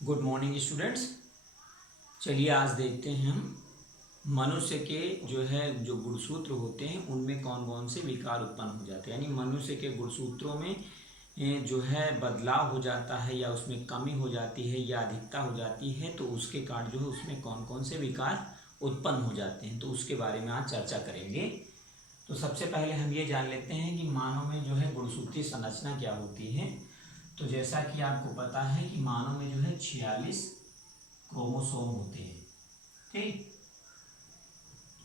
Good morning students. चलिए आज देखते हैं हम मनुष्य के जो गुणसूत्र होते हैं उनमें कौन कौन से विकार उत्पन्न हो जाते हैं, यानी मनुष्य के गुणसूत्रों में बदलाव हो जाता है या उसमें कमी हो जाती है या अधिकता हो जाती है, तो उसके कारण उसमें कौन कौन से विकार उत्पन्न हो जाते हैं, तो उसके बारे में आज चर्चा करेंगे। तो सबसे पहले हम ये जान लेते हैं कि मानव में गुणसूत्रीय संरचना क्या होती है। तो जैसा कि आपको पता है कि मानव में 46 क्रोमोसोम होते हैं। ठीक,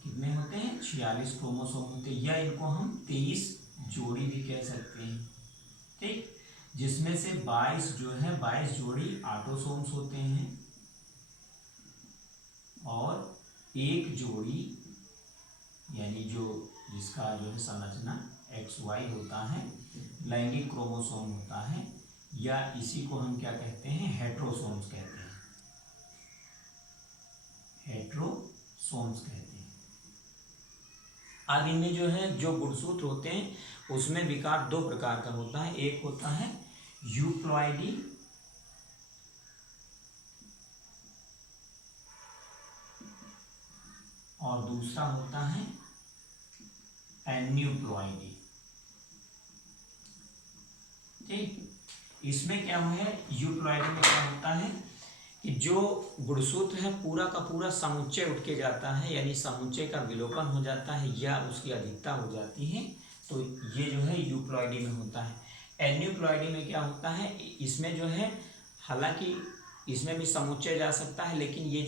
कितने होते हैं? 46 क्रोमोसोम होते हैं, या इनको हम 23 जोड़ी भी कह सकते हैं। ठीक, जिसमें से 22 जोड़ी ऑटोसोम्स होते हैं और एक जोड़ी यानी जिसका संरचना XY होता है, लैंगिक क्रोमोसोम होता है, या इसी को हम क्या कहते हैं? हेट्रोसोम्स कहते हैं। हेट्रोसोम्स कहते हैं। अब इनमें जो गुणसूत्र होते हैं उसमें विकार दो प्रकार का होता है। एक होता है यूप्लॉइडी और दूसरा होता है एन्यूप्लॉइडी। ठीक, इसमें क्या है? यूप्लॉइडी में क्या होता है कि जो गुणसूत्र है पूरा का पूरा समुच्चय उठ के जाता है, यानी समुच्चय का विलोपन हो जाता है या उसकी अधिकता हो जाती है, तो ये यूप्लॉइडी में होता है। एन्यूप्लॉइडी में क्या होता है? इसमें हालांकि इसमें भी समुच्चय जा सकता है, लेकिन ये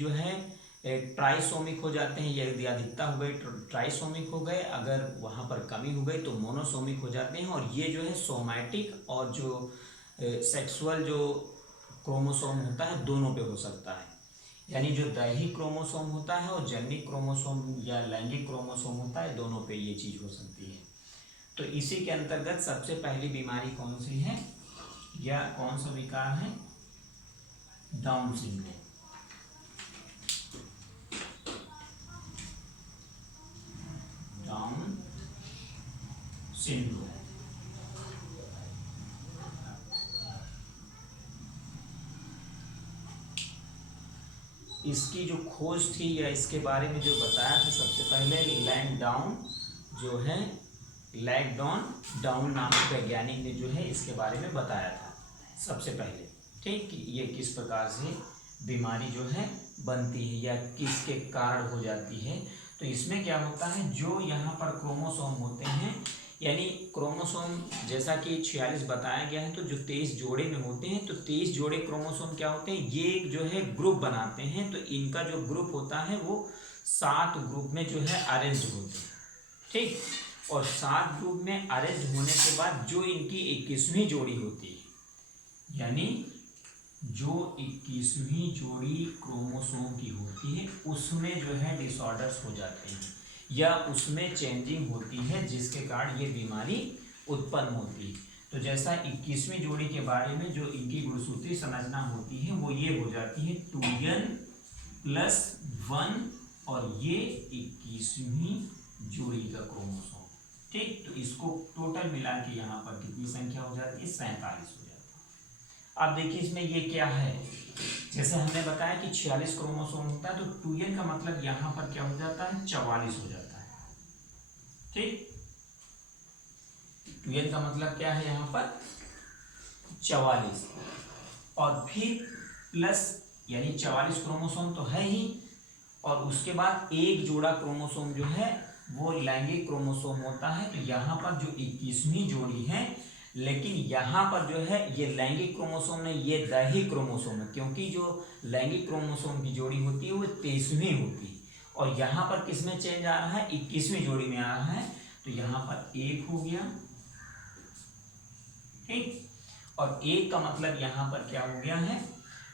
ट्राइसोमिक हो जाते हैं। यदि अधिकता हो गई ट्राइसोमिक हो गए, अगर वहाँ पर कमी हो गई तो मोनोसोमिक हो जाते हैं। और ये सोमैटिक और सेक्सुअल क्रोमोसोम होता है दोनों पे हो सकता है, यानी जो दैहिक क्रोमोसोम होता है और जैविक क्रोमोसोम या लैंगिक क्रोमोसोम होता है, दोनों पे ये चीज हो सकती है। तो इसी के अंतर्गत सबसे पहली बीमारी कौन सी है या कौन सा विकार है? Down syndrome. Down syndrome. इसकी जो खोज थी या इसके बारे में जो बताया था सबसे पहले लैंगडॉन डाउन नामक वैज्ञानिक ने इसके बारे में बताया था सबसे पहले। ठीक, ये किस प्रकार से बीमारी बनती है या किसके कारण हो जाती है। तो इसमें क्या होता है, जो यहाँ पर क्रोमोसोम होते हैं, यानी क्रोमोसोम जैसा कि 46 बताया गया है, तो जो 23 जोड़े में होते हैं, तो 23 जोड़े क्रोमोसोम क्या होते हैं? ये ग्रुप बनाते हैं। तो इनका जो ग्रुप होता है वो 7 ग्रुप में अरेंज होते हैं। ठीक, और 7 ग्रुप में अरेंज होने के बाद जो इनकी 21वीं जोड़ी होती है, यानी जो 21वीं जोड़ी क्रोमोसोम की होती है उसमें डिसऑर्डर्स हो जाते हैं या उसमें चेंजिंग होती है, जिसके कारण ये बीमारी उत्पन्न होती है। तो जैसा 21वीं जोड़ी के बारे में जो इनकी गुणसूत्रीय संरचना होती है वो ये हो जाती है 2n+1, और ये 21वीं जोड़ी का क्रोमोसोम। ठीक, तो इसको टोटल मिला के यहाँ पर कितनी संख्या हो जाती है? 47 हो जाती है। अब देखिए इसमें ये क्या है, जैसे हमने बताया कि 46 क्रोमोसोम होता है, तो 2n का मतलब यहाँ पर क्या हो जाता है? 44 हो जाता है। ठीक, 2n का मतलब क्या है यहाँ पर? 44, और फिर प्लस, यानी 44 क्रोमोसोम तो है ही, और उसके बाद एक जोड़ा क्रोमोसोम वो लैंगिक क्रोमोसोम होता है। तो यहाँ पर जो 21वीं जोड़ी है, लेकिन यहाँ पर ये लैंगिक क्रोमोसोम नहीं, ये दैहिक क्रोमोसोम है, क्योंकि जो लैंगिक क्रोमोसोम की जोड़ी होती है वो 23वीं होती है, और यहाँ पर किसमें चेंज आ रहा है? 21वीं जोड़ी में आ रहा है। तो यहाँ पर 1 हो गया। ठीक, और 1 का मतलब यहाँ पर क्या हो गया है?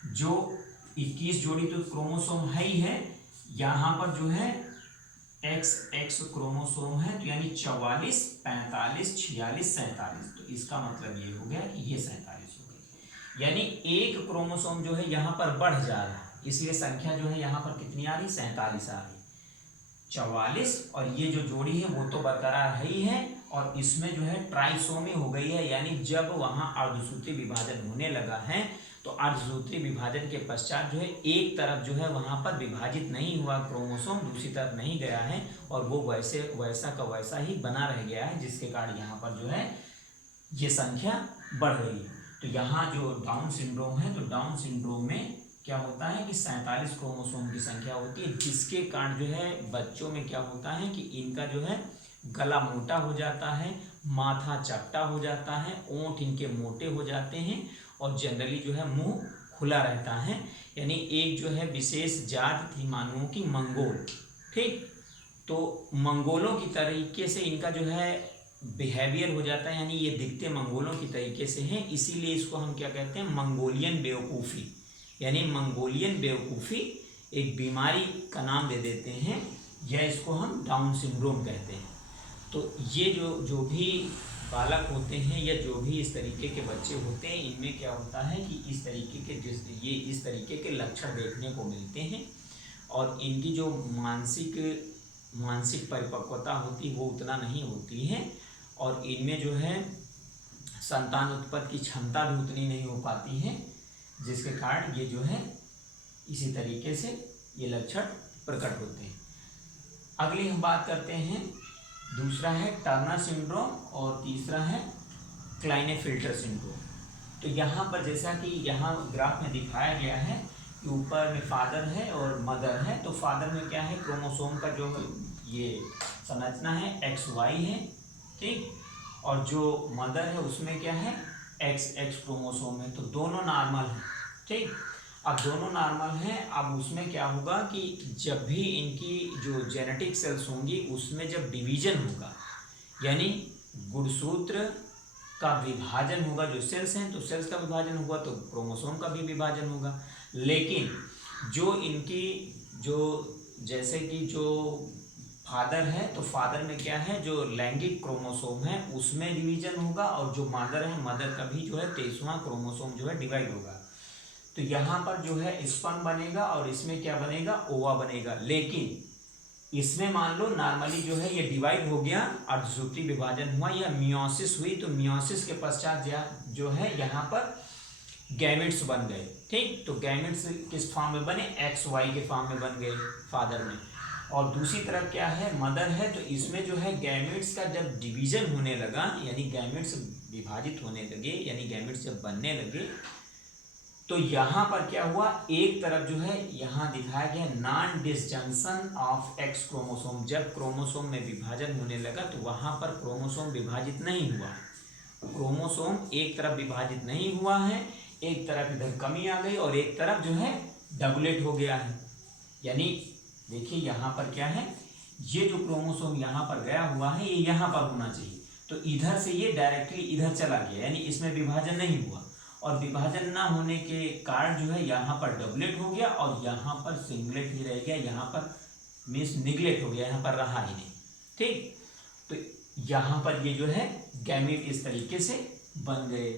जो 21 जोड़ी तो क्रोमोसोम है ही है, यहाँ पर XX क्रोमोसोम है, तो यानी 44, 45, 46, 47। तो इसका मतलब ये हो गया कि ये 47 हो गई, यानी एक क्रोमोसोम यहाँ पर बढ़ जा रहा है, इसलिए संख्या यहाँ पर कितनी आ रही? 47 आ रही। 44, और ये जो जोड़ी है वो तो बरकरार है ही है, और इसमें जो है ट्राइसोमी हो गई है, यानी जब वहाँ अर्धसूत्री विभाजन होने लगा है तो अर्धसूत्री विभाजन के पश्चात जो है एक तरफ जो है वहाँ पर विभाजित नहीं हुआ क्रोमोसोम, दूसरी तरफ नहीं गया है और वो वैसा का वैसा ही बना रह गया है, जिसके कारण यहाँ पर जो है ये संख्या बढ़ रही है। तो यहाँ जो डाउन सिंड्रोम है, तो डाउन सिंड्रोम में क्या होता है कि 47 क्रोमोसोम की संख्या होती है, जिसके कारण जो है बच्चों में क्या होता है कि इनका जो है गला मोटा हो जाता है, माथा चपटा हो जाता है, ओंठ इनके मोटे हो जाते हैं और जनरली जो है मुंह खुला रहता है। यानी एक जो है विशेष जात थी मानवों की मंगोल, ठीक, तो मंगोलों की तरीके से इनका जो है बिहेवियर हो जाता है, यानी ये दिखते मंगोलों की तरीके से हैं, इसीलिए इसको हम क्या कहते हैं, मंगोलियन बेवकूफ़ी। यानी मंगोलियन बेवकूफ़ी एक बीमारी का नाम दे देते हैं, या इसको हम डाउन सिंड्रोम कहते हैं। तो ये जो भी बालक होते हैं या जो भी इस तरीके के बच्चे होते हैं, इनमें क्या होता है कि इस तरीके के लक्षण देखने को मिलते हैं और इनकी जो मानसिक परिपक्वता होती वो उतना नहीं होती है और इनमें जो है संतान उत्पत्ति की क्षमता भी उतनी नहीं हो पाती है, जिसके कारण ये जो है इसी तरीके से ये लक्षण प्रकट होते हैं। अगली हम बात करते हैं, दूसरा है टर्नर सिंड्रोम और तीसरा है क्लाइनेफिल्टर सिंड्रोम। तो यहाँ पर जैसा कि यहाँ ग्राफ में दिखाया गया है कि ऊपर में फादर है और मदर है, तो फादर में क्या है, क्रोमोसोम का जो ये संरचना है XY है, ठीक, और जो मदर है उसमें क्या है XX क्रोमोसोम है, तो दोनों नॉर्मल हैं, ठीक। अब दोनों नॉर्मल हैं, अब उसमें क्या होगा कि जब भी इनकी जो जेनेटिक सेल्स होंगी उसमें जब डिवीजन होगा, यानी गुणसूत्र का विभाजन होगा, जो सेल्स हैं तो सेल्स का विभाजन होगा तो क्रोमोसोम का भी विभाजन होगा। लेकिन जो इनकी जो जैसे कि जो फादर है, तो फादर में क्या है, जो लैंगिक क्रोमोसोम है उसमें डिवीजन होगा और जो मदर है, मदर का भी जो है 23वां क्रोमोसोम जो है डिवाइड होगा। तो यहाँ पर जो है स्पर्म बनेगा और इसमें क्या बनेगा, ओवा बनेगा। लेकिन इसमें मान लो नॉर्मली जो है ये डिवाइड हो गया, अर्धसूत्री विभाजन हुआ या मियोसिस हुई, तो मियोसिस के पश्चात जो है यहाँ पर गैमेट्स बन गए, ठीक। तो गैमेट्स किस फॉर्म में बने, XY के फॉर्म में बन गए फादर में। और दूसरी तरफ क्या है, मदर है, तो इसमें जो है गैमेट्स का जब डिवीजन होने लगा, यानी गैमेट्स विभाजित होने लगे, यानी गैमेट्स जब बनने लगे, तो यहाँ पर क्या हुआ, एक तरफ जो है यहाँ दिखाया गया non disjunction of X chromosome. जब क्रोमोसोम में विभाजन होने लगा तो वहाँ पर क्रोमोसोम विभाजित नहीं हुआ, क्रोमोसोम एक तरफ विभाजित नहीं हुआ है, एक तरफ इधर कमी आ गई और एक तरफ जो है डबलेट हो गया है। यानी देखिए यहाँ पर क्या है, ये जो क्रोमोसोम यहाँ पर गया हुआ है ये यहाँ पर होना चाहिए, तो इधर से ये डायरेक्टली इधर चला गया, यानी इसमें विभाजन नहीं हुआ और विभाजन ना होने के कारण जो है यहाँ पर डबलेट हो गया और यहाँ पर सिंगलेट ही रह गया, यहाँ पर मीन्स निगलेट हो गया, यहाँ पर रहा ही नहीं, ठीक। तो यहाँ पर ये जो है गैमीट इस तरीके से बन गए,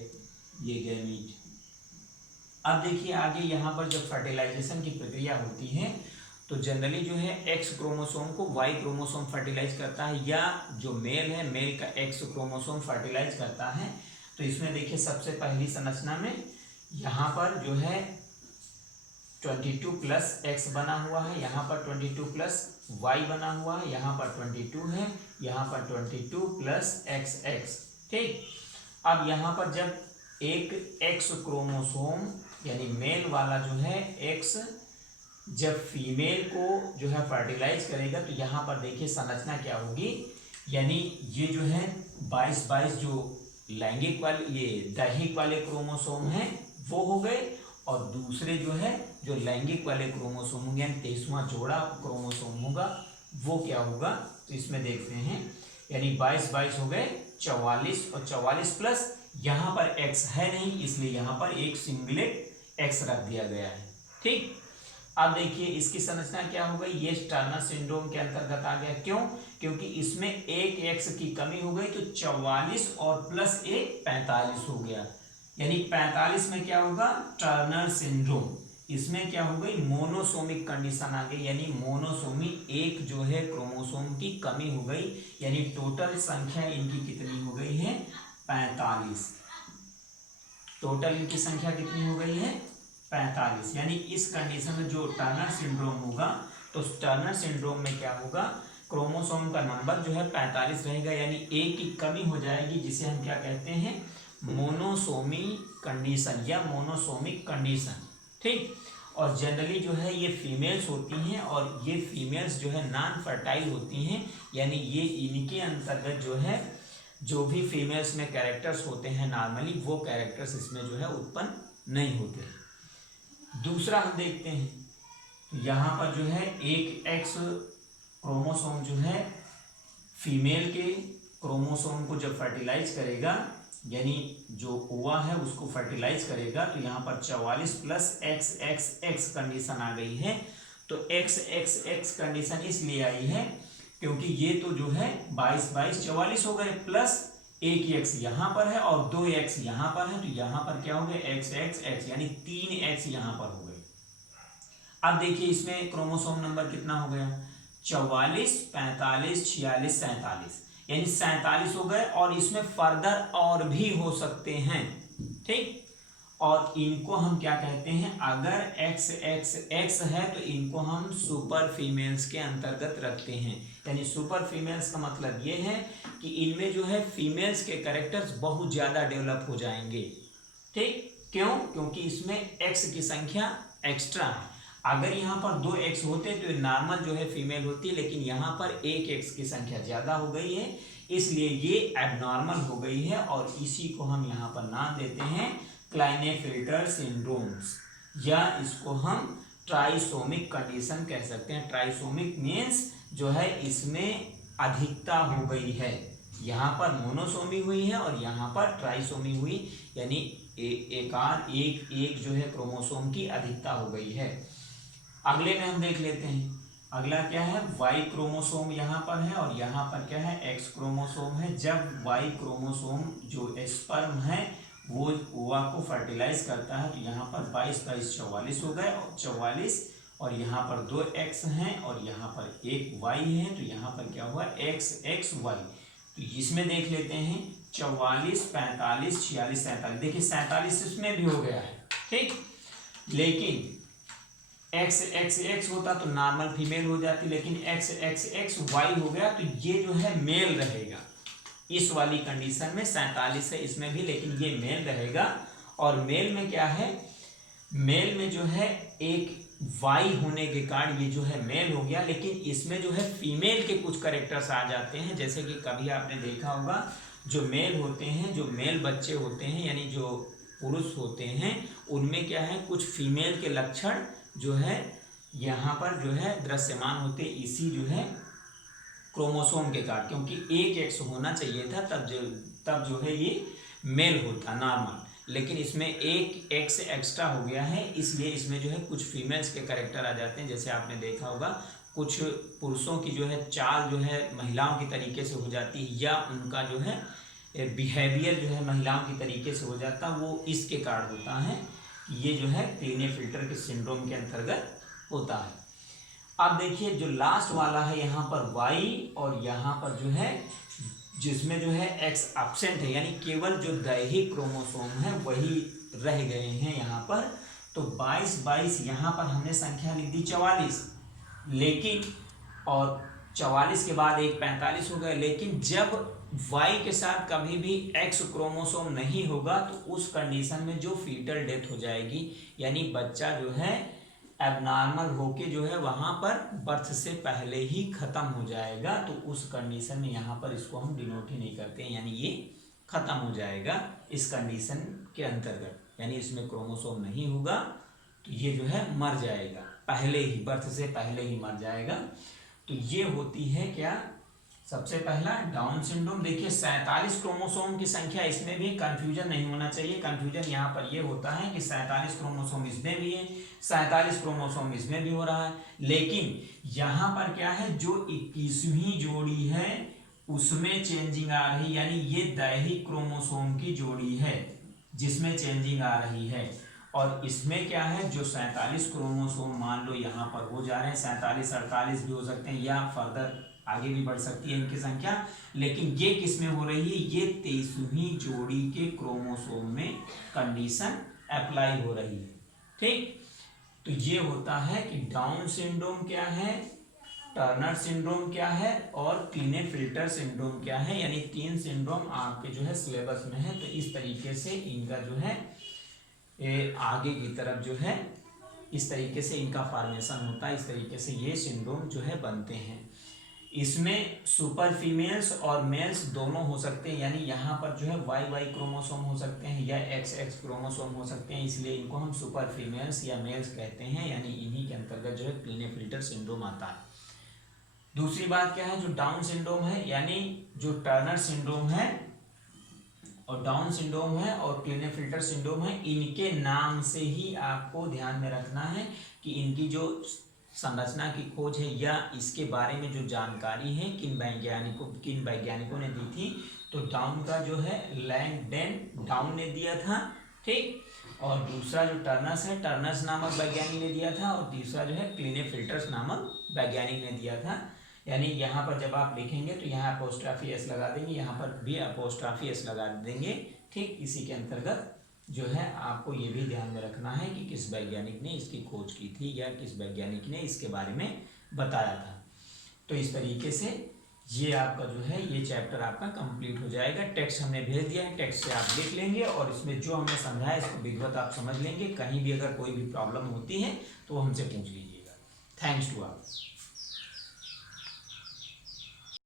ये गैमीट। अब देखिए आगे यहाँ पर जब फर्टिलाइजेशन की प्रक्रिया होती है तो जनरली जो है X क्रोमोसोम को Y क्रोमोसोम फर्टिलाइज करता है, या जो मेल है मेल का X क्रोमोसोम फर्टिलाइज करता है। तो इसमें देखिए सबसे पहली संरचना में यहाँ पर जो है 22 प्लस X बना हुआ है, यहाँ पर 22 प्लस Y बना हुआ है, यहाँ पर 22 है, यहाँ पर 22 प्लस XX, ठीक। अब यहाँ पर जब एक X क्रोमोसोम यानी मेल वाला जो है X जब फीमेल को जो है फर्टिलाइज करेगा तो यहाँ पर देखिए संरचना क्या होगी, यानी ये जो है 22 जो लैंगिक वाले ये दैहिक वाले क्रोमोसोम हैं वो हो गए और दूसरे जो है जो लैंगिक वाले क्रोमोसोम होंगे यानी 23वां जोड़ा क्रोमोसोम होगा वो क्या होगा, तो इसमें देखते हैं, यानी 22 हो गए 44 और 44 प्लस यहाँ पर X है नहीं इसलिए यहाँ पर एक सिंगलेट X रख दिया गया है, ठीक। अब देखिए इसकी संरचना क्या हो गई, ये टर्नर सिंड्रोम के अंतर्गत आ गया। क्यों, क्योंकि इसमें एक X की कमी हो गई तो 44 और प्लस 1 45 हो गया, यानी 45 में क्या होगा टर्नर सिंड्रोम, इसमें क्या हो गई, मोनोसोमिक कंडीशन आ गई, यानी मोनोसोमी, एक जो है क्रोमोसोम की कमी हो गई, यानी टोटल संख्या इनकी कितनी हो गई है, 45। टोटल इनकी संख्या कितनी हो गई है, 45। यानी इस कंडीशन में जो टर्नर सिंड्रोम होगा, तो टर्नर सिंड्रोम में क्या होगा, क्रोमोसोम का नंबर जो है 45 रहेगा, यानी एक की कमी हो जाएगी, जिसे हम क्या कहते हैं, मोनोसोमी कंडीशन या मोनोसोमिक कंडीशन। ठीक, और जनरली जो है ये फीमेल्स होती हैं, और ये फीमेल्स जो है नॉन फर्टाइल होती हैं, यानी ये इनके अंतर्गत जो है जो भी फीमेल्स में कैरेक्टर्स होते हैं नॉर्मली, वो कैरेक्टर्स इसमें जो है उत्पन्न नहीं होते। दूसरा हम देखते हैं, तो यहाँ पर जो है एक एक्स क्रोमोसोम जो है फीमेल के क्रोमोसोम को जब फर्टिलाइज करेगा, यानी जो ओवा है उसको फर्टिलाइज करेगा, तो यहाँ पर 44 plus X X X condition आ गई है। तो एक्स एक्स एक्स कंडीशन इसलिए आई है क्योंकि ये तो जो है 22 22 44 हो गए, प्लस एक एक्स यहाँ पर है और 2 एक्स यहाँ पर है, तो यहाँ पर क्या हो गया, एक्स एक्स एक्स, यानी 3 एक्स यहाँ पर हो गए। अब देखिए इसमें क्रोमोसोम नंबर कितना हो गया, 44 45 46 47, यानी 47 हो गए, और इसमें फर्दर और भी हो सकते हैं। ठीक, और इनको हम क्या कहते हैं, अगर एक्स एक्स एक्स है तो इनको हम सुपर फीमेल्स के अंतर्गत रखते हैं। यानी सुपर फीमेल्स का मतलब ये है कि इनमें जो है फीमेल्स के कैरेक्टर्स बहुत ज़्यादा डेवलप हो जाएंगे। ठीक, क्यों, क्योंकि इसमें एक्स की संख्या एक्स्ट्रा है। अगर यहाँ पर 2 एक्स होते तो नॉर्मल जो है फीमेल होती, लेकिन यहाँ पर 1 एक्स की संख्या ज़्यादा हो गई है, इसलिए ये एबनॉर्मल हो गई है, और इसी को हम यहाँ पर नाम देते हैं क्लाइनेफिल्टर सिंड्रोम्स, या इसको हम ट्राइसोमिक कंडीशन कह सकते हैं। ट्राइसोमिक मीन्स जो है इसमें अधिकता हो गई है, यहाँ पर मोनोसोमी हुई है और यहाँ पर ट्राइसोमी हुई, यानी एक जो है क्रोमोसोम की अधिकता हो गई है। अगले में हम देख लेते हैं, अगला क्या है, वाई क्रोमोसोम यहाँ पर है और यहाँ पर क्या है, एक्स क्रोमोसोम है। जब वाई क्रोमोसोम जो स्पर्म है वो ओवा को फर्टिलाइज करता है, तो यहाँ पर 22 22 44 हो गए, और 44, और यहाँ पर 2 एक्स हैं और यहाँ पर एक वाई है, तो यहाँ पर क्या हुआ, एक्स एक्स वाई। तो इसमें देख लेते हैं 44 45 46 47, देखिए 47 इसमें भी हो गया है। ठीक, लेकिन एक्स एक्स एक्स होता तो नॉर्मल फीमेल हो जाती, लेकिन एक्स एक्स एक्स वाई हो गया, तो ये जो है मेल रहेगा। इस वाली कंडीशन में 47 है इसमें भी, लेकिन ये मेल रहेगा। और मेल में क्या है, मेल में जो है एक वाई होने के कारण ये जो है मेल हो गया, लेकिन इसमें जो है फीमेल के कुछ कैरेक्टर्स आ जाते हैं। जैसे कि कभी आपने देखा होगा, जो मेल होते हैं, जो मेल बच्चे होते हैं, यानी जो पुरुष होते हैं, उनमें क्या है, कुछ फीमेल के लक्षण जो है यहाँ पर जो है दृश्यमान होते, इसी जो है क्रोमोसोम के कारण, क्योंकि एक एक्स होना चाहिए था, तब जो है ये मेल होता नॉर्मल, लेकिन इसमें एक एक्स एक्स्ट्रा हो गया है, इसलिए इसमें जो है कुछ फीमेल्स के कैरेक्टर आ जाते हैं। जैसे आपने देखा होगा, कुछ पुरुषों की जो है चाल जो है महिलाओं की तरीके से हो जाती है, या उनका जो है बिहेवियर जो है महिलाओं की तरीके से हो जाता, वो इसके कारण होता है। ये जो है क्लाइनेफिल्टर के सिंड्रोम के अंतर्गत होता है। अब देखिए जो लास्ट वाला है यहाँ पर वाई, और यहाँ पर जो है जिसमें जो है एक्स एब्सेंट है, यानी केवल जो दैहिक क्रोमोसोम है वही रह गए हैं यहाँ पर। तो 22 22 यहाँ पर हमने संख्या लिख दी 44, लेकिन और 44 के बाद एक 45 हो गए, लेकिन जब वाई के साथ कभी भी एक्स क्रोमोसोम नहीं होगा तो उस कंडीशन में जो फीटल डेथ हो जाएगी, यानी बच्चा जो है एबनॉर्मल होके जो है वहाँ पर बर्थ से पहले ही खत्म हो जाएगा। तो उस कंडीशन में यहाँ पर इसको हम डिनोट ही नहीं करते हैं, यानी ये खत्म हो जाएगा इस कंडीशन के अंतर्गत, यानी इसमें क्रोमोसोम नहीं होगा, तो ये जो है मर जाएगा, पहले ही बर्थ से पहले ही मर जाएगा। तो ये होती है क्या, सबसे पहला डाउन सिंड्रोम। देखिए 47 क्रोमोसोम की संख्या, इसमें भी कंफ्यूजन नहीं होना चाहिए। कंफ्यूजन यहाँ पर ये होता है कि 47 क्रोमोसोम इसमें भी है, 47 क्रोमोसोम इसमें भी हो रहा है, लेकिन यहाँ पर क्या है, जो 21वीं जोड़ी है उसमें चेंजिंग आ रही, यानी ये दैहिक क्रोमोसोम की जोड़ी है जिसमें चेंजिंग आ रही है। और इसमें क्या है, जो 47 क्रोमोसोम मान लो यहाँ पर हो जा रहे हैं, 47 48 भी हो सकते हैं या फर्दर आगे भी बढ़ सकती है इनकी संख्या, लेकिन ये किस में हो रही है, ये 23वीं जोड़ी के क्रोमोसोम में कंडीशन अप्लाई हो रही है। ठीक, तो ये होता है कि डाउन सिंड्रोम क्या है, टर्नर सिंड्रोम क्या है और क्लीनेफेल्टर सिंड्रोम क्या है, यानी 3 सिंड्रोम आपके जो है सिलेबस में है। तो इस तरीके से इनका जो है आगे की तरफ जो है इस तरीके से इनका फॉर्मेशन होता है, इस तरीके से ये सिंड्रोम जो है बनते हैं। इसमें सुपर फीमेल्स और मेल्स दोनों हो सकते हैं, यानी यहाँ पर जो है वाई क्रोमोसोम हो सकते हैं या एक्स क्रोमोसोम हो सकते हैं, इसलिए इनको हम सुपर फीमेल्स या मेल्स कहते हैं, यानी इन्हीं के अंतर्गत जो है क्लीनेफेल्टर सिंड्रोम आता है। दूसरी बात क्या है, जो डाउन सिंड्रोम है, यानी जो टर्नर सिंड्रोम है और डाउन सिंड्रोम है और क्लीनेफेल्टर सिंड्रोम है, इनके नाम से ही आपको ध्यान में रखना है कि इनकी जो संरचना की खोज है या इसके बारे में जो जानकारी है किन वैज्ञानिकों ने दी थी। तो डाउन का जो है लैंगडन डाउन ने दिया था, ठीक, और दूसरा जो टर्नर्स है, टर्नर्स नामक वैज्ञानिक ने दिया था, और तीसरा जो है क्लीनेफेल्टर्स नामक वैज्ञानिक ने दिया था। यानी यहाँ पर जब आप लिखेंगे तो यहाँ अपोस्ट्रोफी एस लगा देंगे, यहाँ पर भी अपोस्ट्रोफी एस लगा देंगे। ठीक, इसी के अंतर्गत जो है आपको ये भी ध्यान में रखना है कि किस वैज्ञानिक ने इसकी खोज की थी या किस वैज्ञानिक ने इसके बारे में बताया था। तो इस तरीके से ये आपका जो है ये चैप्टर आपका कंप्लीट हो जाएगा। टेक्स्ट हमने भेज दिया है, टेक्स्ट से आप लिख लेंगे और इसमें जो हमने समझाया इसको विधिवत आप समझ लेंगे। कहीं भी अगर कोई भी प्रॉब्लम होती है तो हमसे पूछ लीजिएगा। थैंक्स टू आप।